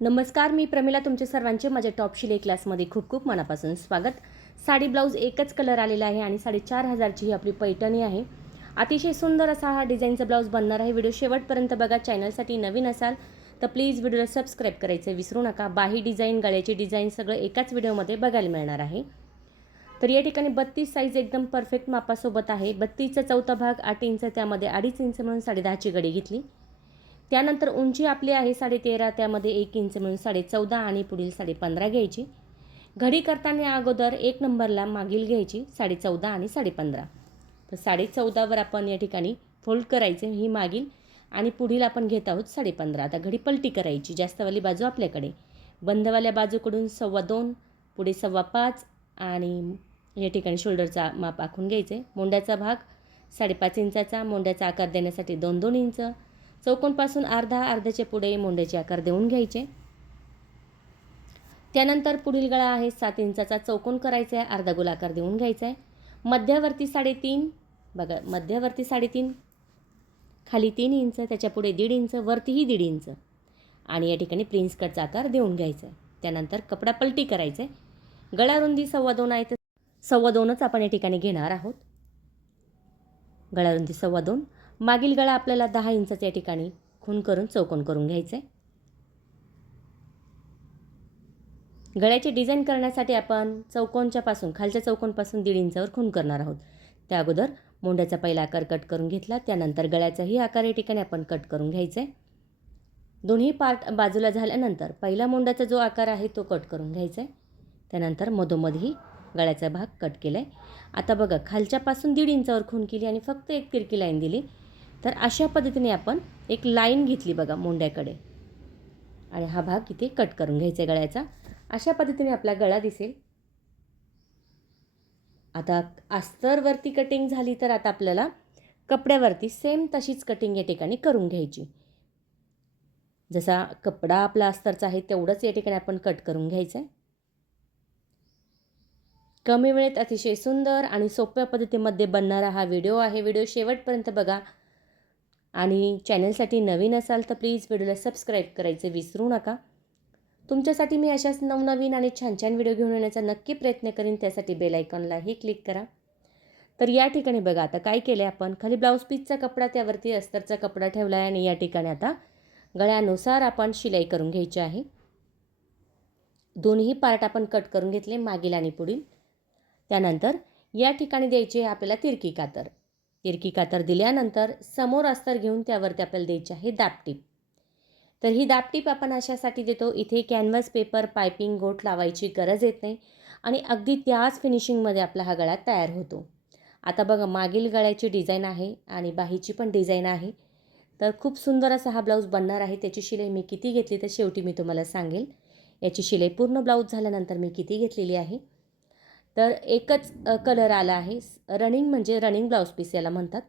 नमस्कार मी प्रमिला तुमचे सर्वांचे माझ्या टॉप शिले क्लासमध्ये खूप खूप मनापासून स्वागत. साडी ब्लाऊज एकच कलर आलेला आहे आणि साडेचार हजारची ही आपली पैठणी आहे. अतिशय सुंदर असा हा डिझाईनचा ब्लाऊज बनणार आहे. व्हिडिओ शेवटपर्यंत बघा. चॅनलसाठी नवीन असाल तर प्लीज व्हिडिओला सबस्क्राईब करायचं विसरू नका. बाही डिझाईन गळ्याची डिझाईन सगळं एकाच व्हिडिओमध्ये बघायला मिळणार आहे. तर या ठिकाणी बत्तीस साईज एकदम परफेक्ट मापासोबत आहे. बत्तीसचा चौथा भाग आठ इंच त्यामध्ये अडीच इंच म्हणून साडेदहाची गडी घेतली. त्यानंतर उंची आपली आहे साडेतेरा त्यामध्ये एक इंच मिळून साडे चौदा आणि पुढील साडे पंधरा घ्यायची. घडी करताना अगोदर एक नंबरला मागील घ्यायची साडे चौदा आणि साडे पंधरा तर साडे चौदावर आपण या ठिकाणी फोल्ड करायचे ही मागील आणि पुढील आपण घेत आहोत साडे पंधरा आता घडी पलटी करायची जास्तवाली बाजू आपल्याकडे. बंदवाल्या बाजूकडून सव्वा दोन पुढे सव्वा पाच आणि या ठिकाणी शोल्डरचा माप आखून घ्यायचे. मोंड्याचा भाग साडेपाच इंचाचा मोंड्याचा आकार देण्यासाठी दोन दोन इंच. चौकोनपासून अर्धा अर्ध्याचे पुढे मोंड्याचे आकार देऊन घ्यायचे. त्यानंतर पुढील गळा आहे सात इंचाचा चौकोन करायचा आहे अर्धा गोल आकार देऊन घ्यायचा आहे. मध्यवर्ती साडेतीन बघा मध्यवर्ती साडेतीन खाली तीन इंच त्याच्यापुढे दीड इंच वरतीही दीड इंच. आणि या ठिकाणी प्रिन्स कटचा आकार देऊन घ्यायचा आहे. त्यानंतर कपडा पलटी करायचा आहे. गळा रुंदी सव्वा दोन आहे तर सव्वा दोनच आपण या ठिकाणी घेणार आहोत. गळा रुंदी सव्वा दोन. मागील गळा आपल्याला दहा इंचाच या ठिकाणी खून करून चौकोन करून घ्यायचं आहे गळ्याची डिझाईन करण्यासाठी आपण चौकोनच्या पासून खालच्या चौकोनपासून दीड इंचावर खून करणार आहोत. त्या अगोदर मोंड्याचा पहिला आकार कट करून घेतला त्यानंतर गळ्याचाही आकार या ठिकाणी आपण कट करून घ्यायचा आहे दोन्ही पार्ट बाजूला झाल्यानंतर पहिला मोंड्याचा जो आकार आहे तो कट करून घ्यायचा आहे त्यानंतर मधोमधही गळ्याचा भाग कट केला आहे आता बघा खालच्यापासून दीड इंचावर खून केली आणि फक्त एक तिरकी लाईन दिली तर अशा पद्धतीने आपण एक लाईन घेतली बघा मोंड्याकडे आणि हा भाग इथे कट करून घ्यायचा आहे गळ्याचा. अशा पद्धतीने आपला गळा दिसेल. आता अस्तरवरती कटिंग झाली तर आता आपल्याला कपड्यावरती सेम तशीच कटिंग या ठिकाणी करून घ्यायची. जसा कपडा आपला अस्तरचा आहे तेवढंच या ठिकाणी आपण कट करून घ्यायचं आहे कमी वेळेत अतिशय सुंदर आणि सोप्या पद्धतीमध्ये बनणारा हा व्हिडिओ आहे. व्हिडिओ शेवटपर्यंत बघा. आणि चॅनलसाठी नवीन असाल तर प्लीज व्हिडिओला सबस्क्राईब करायचे विसरू नका. तुमच्यासाठी मी अशाच नवनवीन आणि छान छान व्हिडिओ घेऊन येण्याचा नक्की प्रयत्न करीन. त्यासाठी बेल आयकॉनलाही क्लिक करा. तर या ठिकाणी बघा आता काय केलं आहे आपण? खाली ब्लाऊज पीसचा कपडा त्यावरती अस्तरचा कपडा ठेवला आहे आणि या ठिकाणी आता गळ्यानुसार आपण शिलाई करून घ्यायची आहे. दोन्ही पार्ट आपण कट करून घेतले मागील आणि पुढील. त्यानंतर या ठिकाणी द्यायची आहे आपल्याला तिरकी कातर. तिरकी कातर दिल्यानंतर समोर अस्तर घेऊन त्यावरती आपल्याला द्यायची आहे दापटीप तर ही दापटीप आपण अशासाठी देतो इथे कॅनव्हास पेपर पायपिंग गोट लावायची गरज येत नाही आणि अगदी त्याच फिनिशिंगमध्ये आपला हा गळा तयार होतो. आता बघा मागील गळ्याची डिझाईन आहे आणि बाहीची पण डिझाईन आहे. तर खूप सुंदर असा हा ब्लाऊज बनणार आहे. त्याची शिलाई मी किती घेतली तर शेवटी मी तुम्हाला सांगेल. याची शिलाई पूर्ण ब्लाऊज झाल्यानंतर मी किती घेतलेली आहे. तर एकच कलर आला आहे. रनिंग म्हणजे रनिंग ब्लाऊज पीस याला म्हणतात.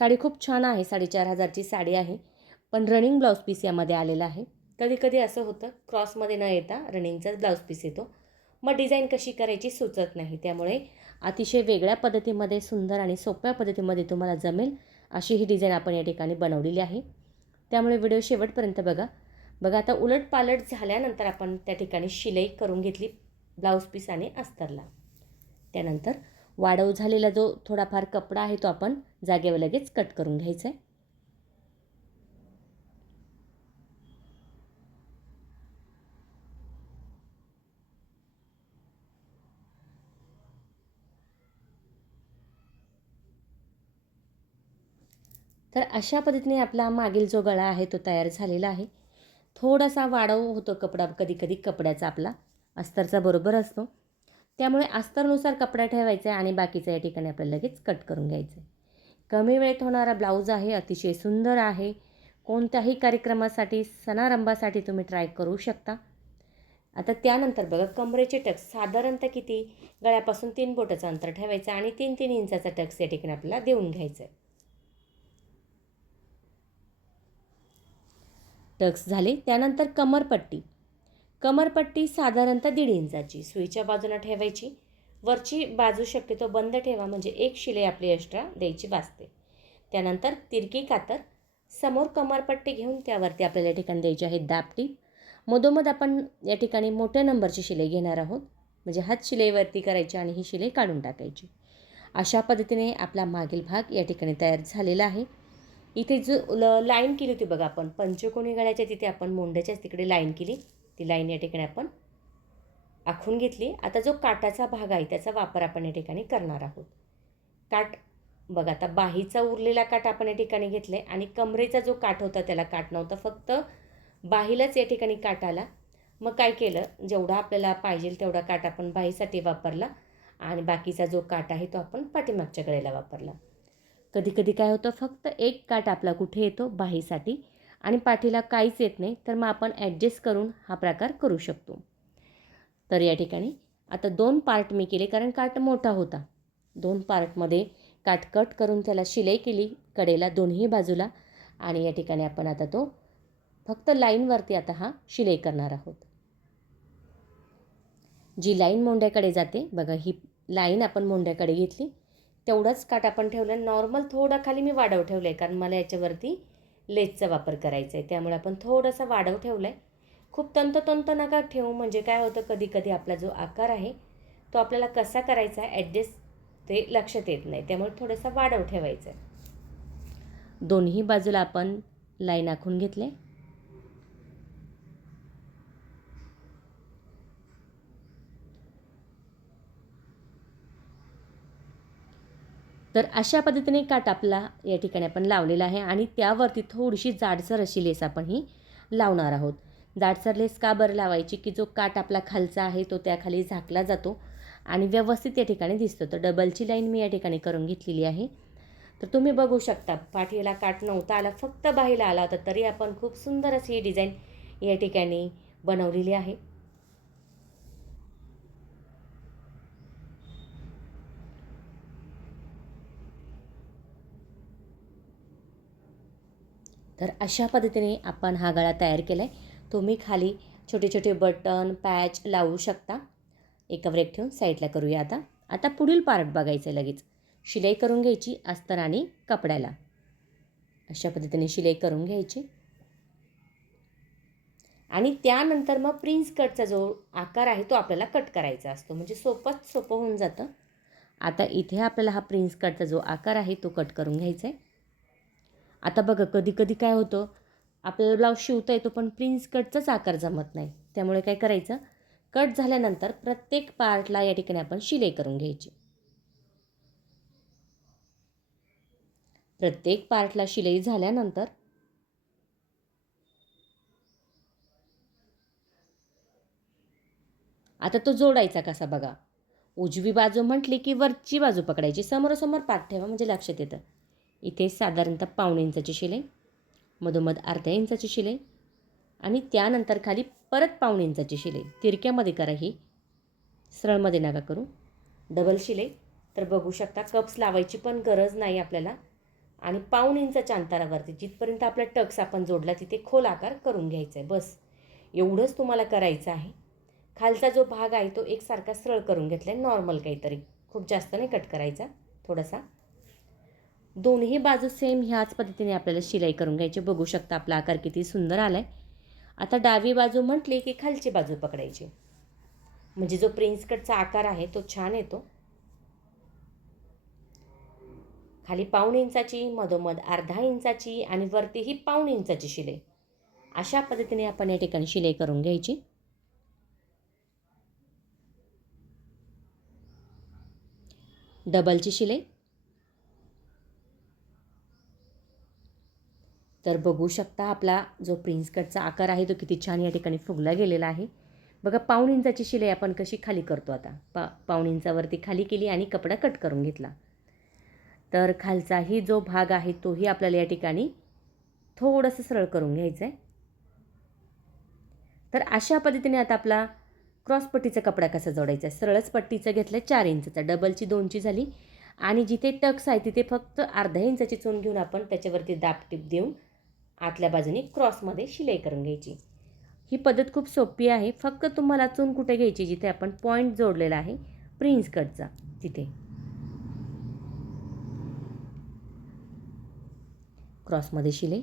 साडी खूप छान आहे. साडेचार हजारची साडी आहे. पण रनिंग ब्लाऊज पीस यामध्ये आलेला आहे. कधी कधी असं होतं क्रॉसमध्ये न येता रनिंगचाच ब्लाऊज पीस येतो. मग डिझाईन कशी करायची सुचत नाही. त्यामुळे अतिशय वेगळ्या पद्धतीमध्ये सुंदर आणि सोप्या पद्धतीमध्ये तुम्हाला जमेल अशी ही डिझाईन आपण या ठिकाणी बनवलेली आहे. त्यामुळे व्हिडिओ शेवटपर्यंत बघा. बघा आता उलट पालट झाल्यानंतर आपण त्या ठिकाणी शिलाई करून घेतली ब्लाऊज पीस आणि अस्तरला. त्यानंतर वाढव झालेला जो थोडाफार कपडा आहे तो आपण जागेवर लगेच कट करून घ्यायचा आहे तर अशा पद्धतीने आपला मागील जो गळा आहे तो तयार झालेला आहे. थोडासा वाढव होतो कपडा कधी कधी कपड्याचा आपला अस्तरचा बरोबर असतो. त्यामुळे अस्तरनुसार कपडा ठेवायचा आहे आणि बाकीचं या ठिकाणी आपल्याला लगेच कट करून घ्यायचं आहे. कमी वेळेत होणारा ब्लाऊज आहे अतिशय सुंदर आहे. कोणत्याही कार्यक्रमासाठी सणारंभासाठी तुम्ही ट्राय करू शकता. आता त्यानंतर बघा कमरेचे टक्स साधारणतः किती? गळ्यापासून तीन बोटाचं अंतर ठेवायचं आणि तीन तीन इंचाचा टक्स या ठिकाणी आपल्याला देऊन घ्यायचं आहे. टक्स झाले. त्यानंतर कमरपट्टी. कमरपट्टी साधारणतः दीड इंचाची. सुईच्या बाजूला ठेवायची. वरची बाजू शक्यतो बंद ठेवा म्हणजे एक शिलाई आपली एक्स्ट्रा द्यायची वाचते. त्यानंतर तिरकी कातर. समोर कमरपट्टी घेऊन त्यावरती आपल्याला या ठिकाणी द्यायची आहे दापटी मधोमध आपण या ठिकाणी मोठ्या नंबरची शिलाई घेणार आहोत. म्हणजे हात शिलाईवरती करायची आणि ही शिलाई काढून टाकायची. अशा पद्धतीने आपला मागील भाग या ठिकाणी तयार झालेला आहे. इथे जो ल लाईन केली होती बघा आपण पंचकोनी गळ्याच्या तिथे आपण मोंड्याच्याच तिकडे लाईन केली. ती लाईन या ठिकाणी आपण आखून घेतली. आता जो काटाचा भाग आहे त्याचा वापर आपण या ठिकाणी करणार आहोत. काट बघा आता बाहीचा उरलेला काट आपण या ठिकाणी घेतला आहे आणि कमरेचा जो काठ होता त्याला काट नव्हता. फक्त बाहीलाच या ठिकाणी काट आला. मग काय केलं? जेवढा आपल्याला पाहिजे तेवढा काट आपण बाहीसाठी वापरला आणि बाकीचा जो काट आहे तो आपण पाठीमागच्या कडेला वापरला. कधी कधी काय होतं? फक्त एक काट आपला कुठे येतो? बाहीसाठी. आणि पाठीला काहीच येत नाही तर मग आपण ॲडजस्ट करून हा प्रकार करू शकतो. तर या ठिकाणी आता दोन पार्ट मी केले कारण काट मोठा होता. दोन पार्टमध्ये काट कट करून त्याला शिलाई केली कडेला दोन्ही बाजूला. आणि या ठिकाणी आपण आता तो फक्त लाईनवरती आता हा शिलाई करणार आहोत. जी लाईन मोंड्याकडे जाते बघा ही लाईन आपण मोंड्याकडे घेतली. तेवढंच काट आपण ठेवलं. नॉर्मल थोडा खाली मी वाढव ठेवलं आहे कारण मला याच्यावरती लेसचा वापर करायचा आहे त्यामुळे आपण थोडासा वाढव ठेवला आहे खूप तंततंत नका ठेवू. म्हणजे काय होतं कधी कधी आपला जो आकार आहे तो आपल्याला कसा करायचा आहे ॲडजस्ट ते लक्षात येत नाही. त्यामुळे थोडासा वाढव ठेवायचा आहे दोन्ही बाजूला आपण लाईन आखून घेतले तर अशा पद्धतीने काट आपला या ठिकाणी आपण लावलेला आहे आणि त्यावरती थोडीशी जाडसर अशी लेस आपण ही लावणार आहोत. जाडसर लेस का बरं लावायची? की जो काट आपला खालचा आहे तो त्याखाली झाकला जातो आणि व्यवस्थित या ठिकाणी दिसतो. तर डबलची लाईन मी या ठिकाणी करून घेतलेली आहे. तर तुम्ही बघू शकता पाठीला काट नव्हता आला फक्त बाहीला आला होता तरी आपण खूप सुंदर अशी ही डिझाईन या ठिकाणी बनवलेली आहे. तर अशा पद्धतीने आपण हा गळा तयार केला आहे तुम्ही खाली छोटे छोटे बटन पॅच लावू शकता. एकावर एक ठेवून साईडला करूया आता. आता पुढील पार्ट बघायचं आहे लगेच. शिलाई करून घ्यायची अस्तर आणि कपड्याला. अशा पद्धतीने शिलाई करून घ्यायची. आणि त्यानंतर मग प्रिन्स कटचा जो आकार आहे तो आपल्याला कट करायचा असतो. म्हणजे सोपंच सोपं होऊन जातं. आता इथे आपल्याला हा प्रिन्स कटचा जो आकार आहे तो कट करून घ्यायचा आहे आता बघा कधी कधी काय होतं आपल्याला ब्लाऊज शिवता येतो पण प्रिन्स कटचाच आकार जमत नाही. त्यामुळे काय करायचं? कट झाल्यानंतर प्रत्येक पार्टला या ठिकाणी आपण शिलाई करून घ्यायची. प्रत्येक पार्टला शिलाई झाल्यानंतर आता तो जोडायचा कसा बघा? उजवी बाजू म्हटली की वरची बाजू पकडायची. समोरासमोर पाठ ठेवा म्हणजे लक्षात येतं. इथे साधारणतः पावणे इंचाची शिलाई मधोमध अर्ध्या इंचाची शिलाई आणि त्यानंतर खाली परत पावणे इंचाची शिलाई. तिरक्यामध्ये करा ही. सरळमध्ये नका करू. डबल शिलाई. तर बघू शकता कप्स लावायची पण गरज नाही आपल्याला. आणि पाऊण इंचाच्या अंतरावरती जिथपर्यंत आपला टक्स आपण जोडला तिथे खोल आकार करून घ्यायचा आहे. बस. एवढंच तुम्हाला करायचं आहे. खालचा जो भाग आहे तो एकसारखा सरळ करून घेतला आहे नॉर्मल काहीतरी. खूप जास्त नाही कट करायचा. थोडासा. दोन्ही बाजू सेम ह्याच पद्धतीने आपल्याला शिलाई करून घ्यायची. बघू शकता आपला आकार किती सुंदर आला आहे आता डावी बाजू म्हटली की खालची बाजू पकडायची. म्हणजे जो प्रिन्स कटचा आकार आहे तो छान येतो. खाली पाऊण इंचाची मधोमध अर्धा इंचाची आणि वरती ही पाऊण इंचाची शिलाई. अशा पद्धतीने आपण या ठिकाणी शिलाई करून घ्यायची. डबलची शिलाई. तर बघू शकता आपला जो प्रिन्स कटचा आकार आहे तो किती छान या ठिकाणी फुगला गेलेला आहे. बघा पाऊण इंचाची शिलाई आपण कशी खाली करतो आता. पा पाऊण इंचावरती खाली केली आणि कपडा कट करून घेतला. तर खालचाही जो भाग आहे तोही आपल्याला या ठिकाणी थोडंसं सरळ करून घ्यायचं आहे तर अशा पद्धतीने आता आपला क्रॉसपट्टीचा कपडा कसा जोडायचा? आहे सरळच पट्टीचं घेतलं चार इंचाचा. डबलची दोनची झाली. आणि जिथे टक्स आहे तिथे फक्त अर्धा इंचाची चून घेऊन आपण त्याच्यावरती दाबटीप देऊन आतल्या बाजूने क्रॉसमध्ये शिलाई करून घ्यायची. ही पद्धत खूप सोपी आहे. फक्त तुम्हाला चून कुठे घ्यायची जिथे आपण पॉईंट जोडलेला आहे प्रिन्स कटचा तिथे. क्रॉसमध्ये शिलाई.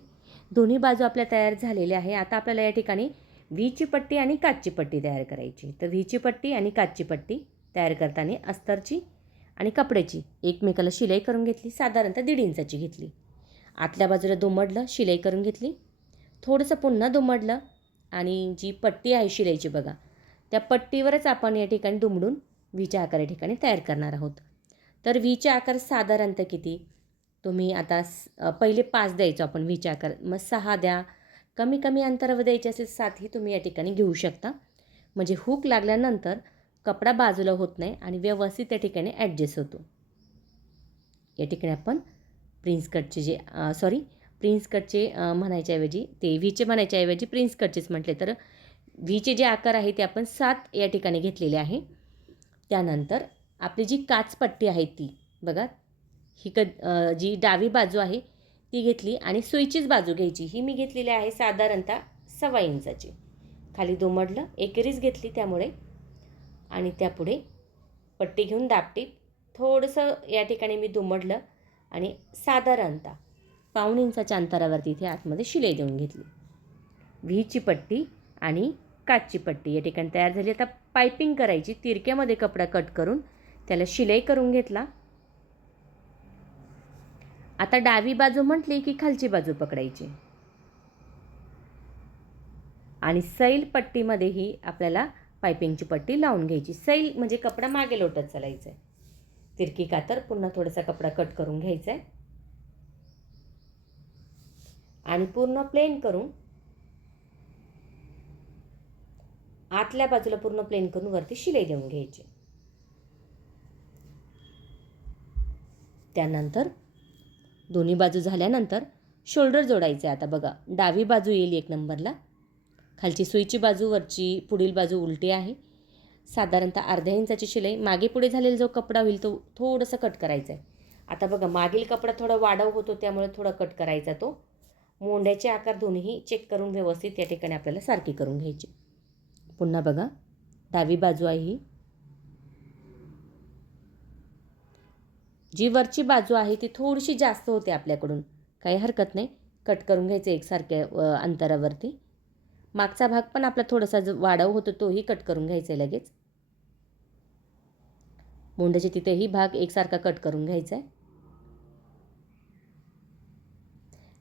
दोन्ही बाजू आपल्या तयार झालेल्या आहे. आता आपल्याला या ठिकाणी व्हीची पट्टी आणि काचची पट्टी तयार करायची. तर व्हीची पट्टी आणि काचची पट्टी तयार करताना अस्तरची आणि कपड्याची एकमेकाला शिलाई करून घेतली. साधारणतः दीड इंचाची घेतली. आतल्या बाजूला दुमडलं शिलाई करून घेतली. थोडंसं पुन्हा दुमडलं आणि जी पट्टी आहे शिलाईची बघा त्या पट्टीवरच आपण या ठिकाणी दुमडून व्हीच्या आकार या ठिकाणी तयार करणार आहोत. तर व्हीचे आकार साधारणतः किती? तुम्ही आता पहिले पाच द्यायचो आपण व्हीचे आकार. मग सहा द्या. कमी कमी अंतरावर द्यायचे असेल सातही तुम्ही या ठिकाणी घेऊ शकता. म्हणजे हुक लागल्यानंतर कपडा बाजूला होत नाही आणि व्यवस्थित त्या ठिकाणी ॲडजस्ट होतो. या ठिकाणी आपण प्रिन्स कटचे जे सॉरी प्रिन्स कटचे म्हणायच्याऐवजी ते व्हीचे म्हणायच्याऐवजी प्रिन्स कटचेच म्हटले तर व्हीचे जे आकार आहे ते आपण सात या ठिकाणी घेतलेले आहे. त्यानंतर आपली जी काचपट्टी आहे ती बघा ही क जी डावी बाजू आहे ती घेतली आणि सुईचीच बाजू घ्यायची. ही मी घेतलेली आहे साधारणतः सव्वा इंचाची. खाली दुमडलं एकेरीच घेतली त्यामुळे. आणि त्यापुढे पट्टी घेऊन दापटीत थोडंसं या ठिकाणी मी दुमडलं आणि साधारणतः पाऊण इंचाच्या अंतरावरती इथे आतमध्ये शिलाई देऊन घेतली. व्हीची पट्टी आणि काचची पट्टी या ठिकाणी तयार झाली. आता पायपिंग करायची तिरक्यामध्ये कपडा कट करून त्याला शिलाई करून घेतला. आता डावी बाजू म्हटली की खालची बाजू पकडायची. आणि सैल पट्टीमध्येही आपल्याला पायपिंगची पट्टी लावून घ्यायची. सैल म्हणजे कपडा मागे लोटत चालायचा आहे तिरकी कातर पुन्हा थोडासा कपडा कट करून घ्यायचा आहे आणि पूर्ण प्लेन करून आतल्या बाजूला पूर्ण प्लेन करून वरती शिलाई देऊन घ्यायची. त्यानंतर दोन्ही बाजू झाल्यानंतर शोल्डर जोडायचे आता बघा. डावी बाजू येईल एक नंबरला. खालची सुईची बाजू वरची पुढील बाजू उलटी आहे. साधारणतः अर्ध्या इंचाची शिलाई. मागे पुढे झालेला जो कपडा होईल तो थोडंसं कट करायचा आहे आता बघा मागील कपडा थोडा वाढव होतो त्यामुळे थोडा कट करायचा तो. मोंड्याचे आकार दोन्ही चेक करून व्यवस्थित या ठिकाणी आपल्याला सारखी करून घ्यायची. पुन्हा बघा डावी बाजू आहे ही. जी वरची बाजू आहे ती थोडीशी जास्त होते आपल्याकडून. काही हरकत नाही. कट करून घ्यायचं एकसारख्या अंतरावरती. मागचा भाग पण आपला थोडासा जो वाढव होतो तोही कट करून घ्यायचा आहे लगेच. मोंड्याचे तिथेही भाग एकसारखा कट करून घ्यायचा आहे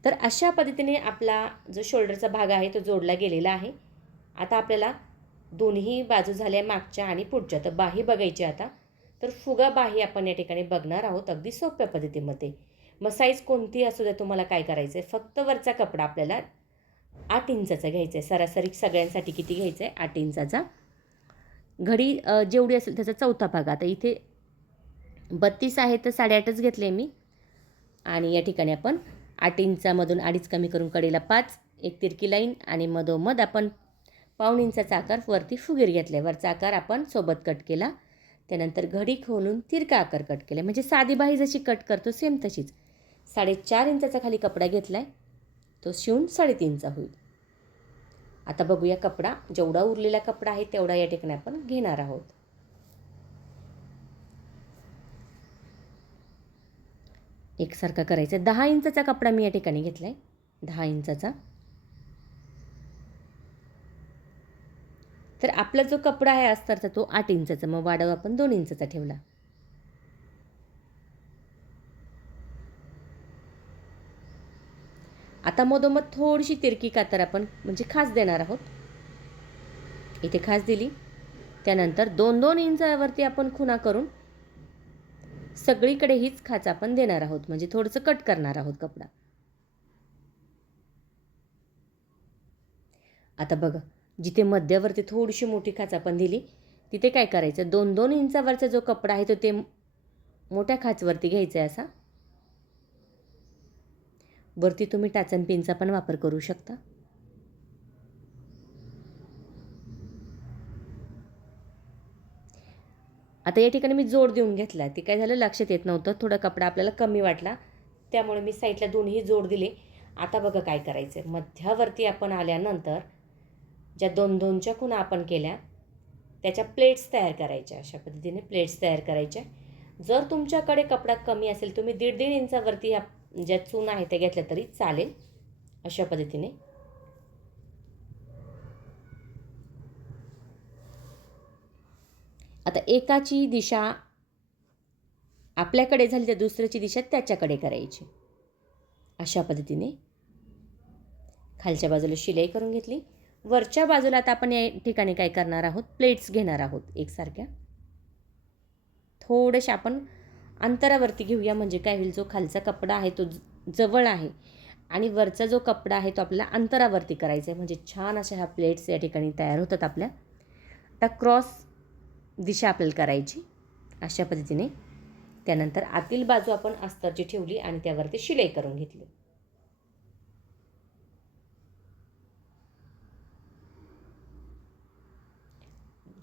तर अशा पद्धतीने आपला जो शोल्डरचा भाग आहे तो जोडला गेलेला आहे. आता आपल्याला दोन्ही बाजू झाल्या मागच्या आणि पुढच्या तर बाही बघायची आता. तर फुगा बाही आपण या ठिकाणी बघणार आहोत अगदी सोप्या पद्धतीमध्ये. मग साईज कोणती असू द्या तुम्हाला काय करायचं आहे फक्त वरचा कपडा आपल्याला आठ इंचाचा घ्यायचा आहे सरासरी सगळ्यांसाठी किती घ्यायचा आहे आठ इंचाचा. घडी जेवढी असेल त्याचा चौथा भाग. आता इथे बत्तीस आहे तर साडेआठच घेतले मी. आणि या ठिकाणी आपण आठ इंचामधून अडीच कमी करून कडेला पाच एक तिरकी लाईन आणि मधोमध आपण पाऊण इंचाचा आकार वरती फुगीर घेतला आहे वरचा आकार आपण सोबत कट केला. त्यानंतर घडी खोलून तिरका आकार कट केला. म्हणजे साधी बाही जशी कट करतो सेम तशीच. साडेचार इंचाचा खाली कपडा घेतला आहे तो शिवून साडेतीनचा होईल. आता बघूया कपडा. जेवढा उरलेला कपडा आहे तेवढा या ठिकाणी आपण घेणार आहोत. एकसारखा करायचा दहा इंचाचा कपडा मी या ठिकाणी घेतला आहे दहा इंचाचा. तर आपला जो कपडा आहे अस्तरचा तो आठ इंचाचा. मग वाढव आपण दोन इंचाचा ठेवला. आता मधोमध थोडीशी तिरकी कातर आपण म्हणजे खास देणार आहोत. इथे खास दिली. त्यानंतर दोन दोन इंचावरती आपण खुणा करून सगळीकडे हीच खाच आपण देणार आहोत. म्हणजे थोडंसं कट करणार आहोत कपडा. आता बघा जिथे मध्यावरती थोडीशी मोठी खाच आपण दिली तिथे काय करायचं? दोन दोन इंचावरचा जो कपडा आहे तो ते मोठ्या खाचवरती घ्यायचा आहे असा. वरती तुम्ही टाचन पिनचा पण वापर करू शकता. आता या ठिकाणी मी जोड देऊन घेतला. ते काय झालं लक्षात येत नव्हतं. थोडा कपडा आपल्याला कमी वाटला. त्यामुळे मी साईडला दोन्ही जोड दिले. आता बघा काय करायचं आहे मध्यावरती आपण आल्यानंतर ज्या दोन दोनच्या खुणा आपण केल्या त्याच्या प्लेट्स तयार करायच्या. अशा पद्धतीने प्लेट्स तयार करायच्या. जर तुमच्याकडे कपडा कमी असेल तुम्ही दीड दीड इंचावरती ह्या ज्या चून आहे त्या घेतल्या तरी चालेल अशा पद्धतीने. आता एकाची दिशा आपल्याकडे झाली तर दुसऱ्याची दिशा त्याच्याकडे करायची. अशा पद्धतीने. खालच्या बाजूला शिलाई करून घेतली. वरच्या बाजूला आता आपण या ठिकाणी काय करणार आहोत? प्लेट्स घेणार आहोत एकसारख्या. थोडंशा आपण अंतरावरती घेऊया म्हणजे काय होईल जो खालचा कपडा आहे तो जवळ आहे आणि वरचा जो कपडा आहे तो आपल्याला अंतरावरती करायचा आहे. म्हणजे छान अशा ह्या प्लेट्स या ठिकाणी तयार होतात आपल्या. आता क्रॉस दिशा आपल्याला करायची. अशा पद्धतीने त्यानंतर आतील बाजू आपण अस्तरची ठेवली आणि त्यावरती शिलाई करून घेतली.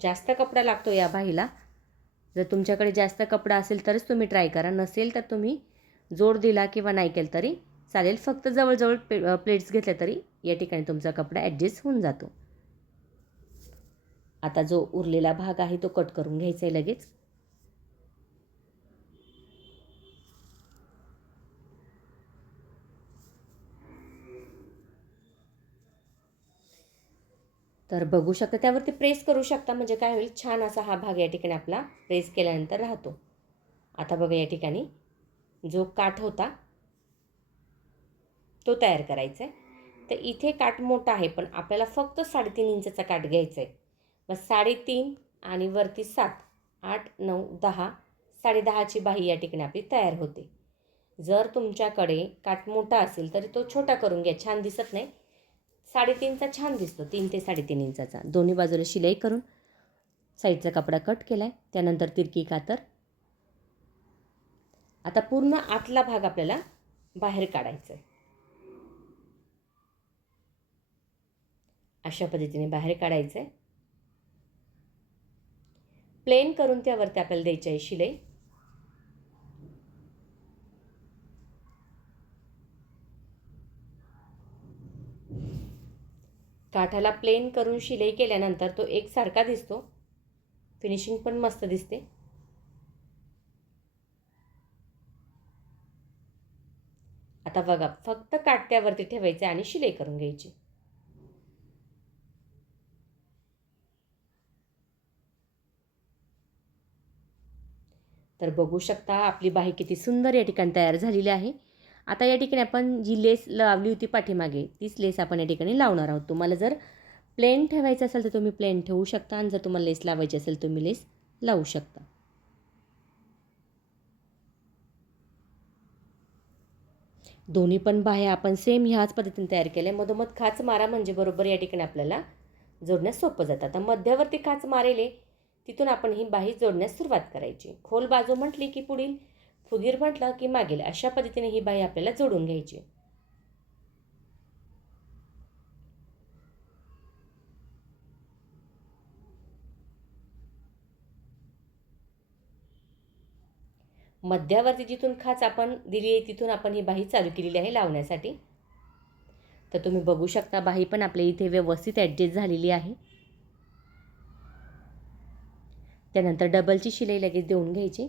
जास्त कपडा लागतो या बाहीला जर तुमच्याकडे जास्त कपडा असेल तरच तुम्ही ट्राय करा. नसेल तर तुम्ही जोड दिला किंवा नाही केलं तरी चालेल. फक्त जवळजवळ पे प्लेट्स घेतल्या तरी या ठिकाणी तुमचा कपडा ॲडजस्ट होऊन जातो. आता जो उरलेला भाग आहे तो कट करून घ्यायचा आहे लगेच. तर बघू शकता त्यावरती प्रेस करू शकता. म्हणजे काय होईल छान असा हा भाग या ठिकाणी आपला प्रेस केल्यानंतर राहतो. आता बघा या ठिकाणी जो काठ होता तो तयार करायचा आहे. तर इथे काठ मोठा आहे पण आपल्याला फक्त साडेतीन इंचाचा काठ घ्यायचा आहे. मग साडेतीन आणि वरती सात आठ नऊ दहा साडेदहाची बाही या ठिकाणी आपली तयार होते. जर तुमच्याकडे काठ मोठा असेल तरी तो छोटा करून घ्या. छान दिसत नाही. साडेतीनचा छान दिसतो. तीन ते साडेतीन इंचाचा. दोन्ही बाजूला शिलाई करून साईडचा कपडा कट केला आहे त्यानंतर तिरकी कातर. आता पूर्ण आतला भाग आपल्याला बाहेर काढायचा आहे अशा पद्धतीने बाहेर काढायचं आहे प्लेन करून त्यावरती आपल्याला द्यायची आहे शिलाई. काठाला प्लेन करून शिलाई केल्यानंतर तो एकसारखा दिसतो. फिनिशिंग पण मस्त दिसते. आता बघा फक्त काट्यावरती ठेवायचे आणि शिलाई करून घ्यायची. तर बघू शकता आपली बाही किती सुंदर या ठिकाणी तयार झालेली आहे. आता या ठिकाणी आपण जी लेस लावली होती पाठीमागे तीच लेस आपण या ठिकाणी लावणार आहोत. तुम्हाला जर प्लेन ठेवायचं असेल तर तुम्ही प्लेन ठेवू शकता आणि जर तुम्हाला लेस लावायची असेल तुम्ही लेस लावू शकता. दोन्ही पण बाह्या आपण सेम ह्याच पद्धतीने तयार केल्या. मधोमध खाच मारा म्हणजे बरोबर या ठिकाणी आपल्याला जोडण्यास सोपं जातं. आता मध्यावरती खाच मारेले तिथून आपण ही बाही जोडण्यास सुरुवात करायची. खोल बाजू म्हटली की पुढील फुगीर म्हटलं की मागेल. अशा पद्धतीने ही बाई आपल्याला जोडून घ्यायची. मध्यावरती जिथून खाच आपण दिली आहे तिथून आपण ही बाही चालू केलेली आहे लावण्यासाठी. तर तुम्ही बघू शकता बाही पण आपल्या इथे व्यवस्थित ॲडजस्ट झालेली आहे. त्यानंतर डबलची शिलाई लगेच देऊन घ्यायची.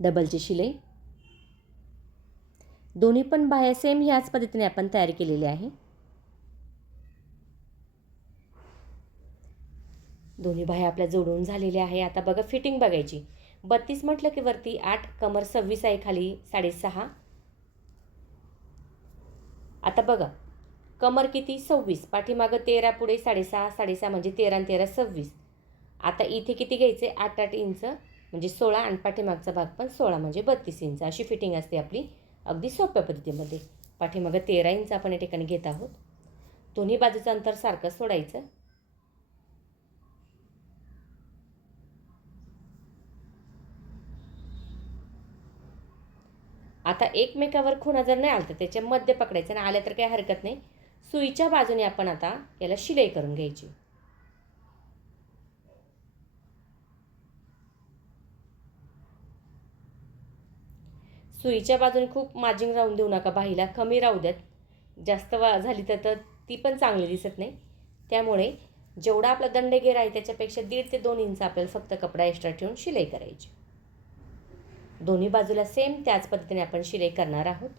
डबलची शिलाई. दोन्ही पण बाह्या सेम ह्याच पद्धतीने आपण तयार केलेली आहे. दोन्ही बाह्या आपल्या जोडून झालेल्या आहे. आता बघा फिटिंग बघायची. बत्तीस म्हटलं की वरती आठ कमर सव्वीस आहे खाली साडेसहा. आता बघा कमर किती? सव्वीस. पाठीमागं तेरा पुढे साडेसहा साडेसहा म्हणजे तेरा तेरा सव्वीस. आता इथे किती घ्यायचे? आठ आठ इंच. म्हणजे सोळा आणि पाठीमागचा भाग पण सोळा म्हणजे बत्तीस इंच अशी फिटिंग असते आपली अगदी सोप्या पद्धतीमध्ये. पाठीमागं तेरा इंच आपण या ठिकाणी घेत आहोत. दोन्ही बाजूचं अंतर सारखं सोडायचं. आता एकमेकावर खुणा जर नाही आलं तर त्याच्या मध्य पकडायचं आणि आल्या तर काही हरकत नाही. सुईच्या बाजूने आपण आता याला शिलाई करून घ्यायची. सुईच्या बाजूने खूप मार्जिंग राहून देऊ नका बाहीला कमी राहू द्यात. जास्त वा झाली तर तर ती पण चांगली दिसत नाही. त्यामुळे जेवढा आपला दंडगेर आहे त्याच्यापेक्षा दीड ते दोन इंच आपल्याला फक्त कपडा एक्स्ट्रा ठेवून शिलाई करायची. दोन्ही बाजूला सेम त्याच पद्धतीने आपण शिलाई करणार आहोत.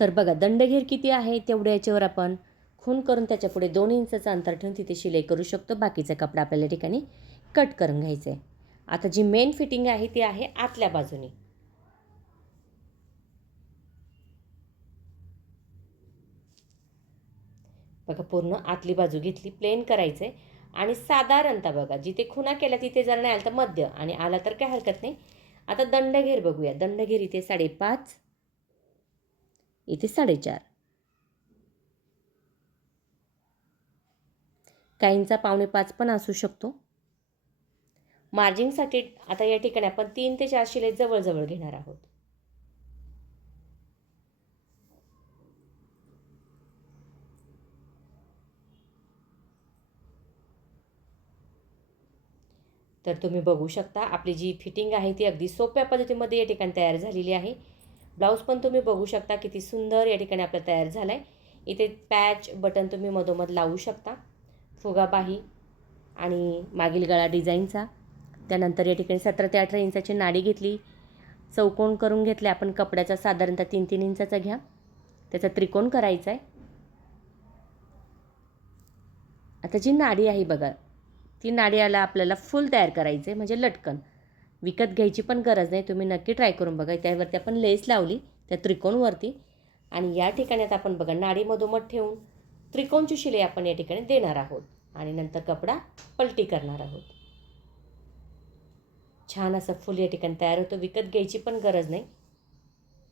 तर बघा दंडघेर किती आहे तेवढ्या याच्यावर आपण खून करून त्याच्यापुढे दोन इंचाचं अंतर ठेवून तिथे शिलाई करू शकतो. बाकीचा कपडा आपल्याला ठिकाणी कट करून घ्यायचं आहे आता जी मेन फिटिंग आहे ती आहे आतल्या बाजूने. बघा पूर्ण आतली बाजू घेतली प्लेन करायचं आहे आणि साधारणतः बघा जिथे खुणा केल्या तिथे जर नाही आलं तर मध्य. आणि आला तर काय हरकत नाही. आता दंडघेर बघूया. दंडघेर इथे साडेपाच इथे साडेचार. काहींचा पावणे पाच पण असू शकतो. मार्जिंगसाठी आता या ठिकाणी आपण तीन ते चार शिले जवळजवळ घेणार आहोत. तर तुम्ही बघू शकता आपली जी फिटिंग आहे ती अगदी सोप्या पद्धतीमध्ये या ठिकाणी तयार झालेली आहे. ब्लाऊज पण तुम्ही बघू शकता किती सुंदर या ठिकाणी आपला तयार झाला आहे इथे पॅच बटन तुम्ही मधोमध लावू शकता फुगाबाही आणि मागील गळा डिझाईनचा. त्यानंतर या ठिकाणी सतरा ते अठरा इंचाची नाडी घेतली चौकोन करून घेतले आपण कपड्याचा साधारणतः तीन तीन इंचाचा घ्या. त्याचा त्रिकोण करायचा आहे आता जी नाडी आहे बघा ती नाडी आला आपल्याला फुल तयार करायचं आहे म्हणजे लटकन. विकत घ्यायची पण गरज नाही. तुम्ही नक्की ट्राय करून बघा. त्यावरती आपण लेस लावली त्या त्रिकोणवरती. आणि या ठिकाणी आता आपण बघा नाडीमधोमध ठेवून त्रिकोणची शिलाई आपण या ठिकाणी देणार आहोत. आणि नंतर कपडा पलटी करणार आहोत. छान असं फुल या ठिकाणी तयार होतो. विकत घ्यायची पण गरज नाही.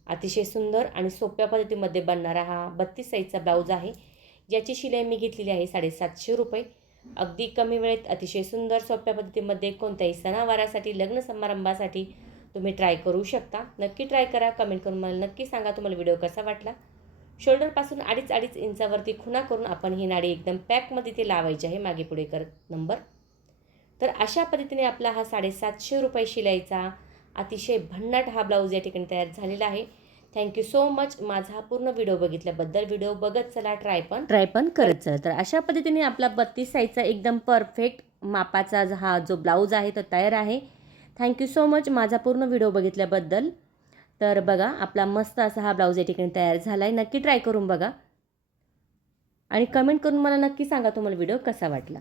अतिशय सुंदर आणि सोप्या पद्धतीमध्ये बनणारा हा बत्तीस साईजचा ब्लाऊज आहे. ज्याची शिलाई मी घेतलेली आहे साडेसातशे रुपये. अगदी कमी वेळेत अतिशय सुंदर सोप्या पद्धतीमध्ये कोणत्याही सणावारासाठी लग्न समारंभासाठी तुम्ही ट्राय करू शकता. नक्की ट्राय करा. कमेंट करून मला नक्की सांगा तुम्हाला व्हिडिओ कसा वाटला. शोल्डरपासून अडीच अडीच इंचावरती खुणा करून आपण ही नाडी एकदम पॅकमध्ये ते लावायची आहे. मागे पुढे करत नंबर तर अशा पद्धतीने आपला हा साडेसातशे रुपये शिलाईचा अतिशय भन्नाट हा ब्लाऊज या ठिकाणी तयार झालेला आहे. थँक्यू सो मच माझा हा पूर्ण व्हिडिओ बघितल्याबद्दल व्हिडिओ बघत चला ट्राय पण. ट्राय पण करत चला. तर अशा पद्धतीने आपला बत्तीस साईजचा एकदम परफेक्ट मापाचा हा जो ब्लाऊज आहे तो तयार आहे. थँक्यू सो मच माझा पूर्ण व्हिडिओ बघितल्याबद्दल. तर बघा आपला मस्त असा हा ब्लाऊज या ठिकाणी तयार झाला आहे नक्की ट्राय करून बघा. आणि कमेंट करून मला नक्की सांगा तुम्हाला व्हिडिओ कसा वाटला.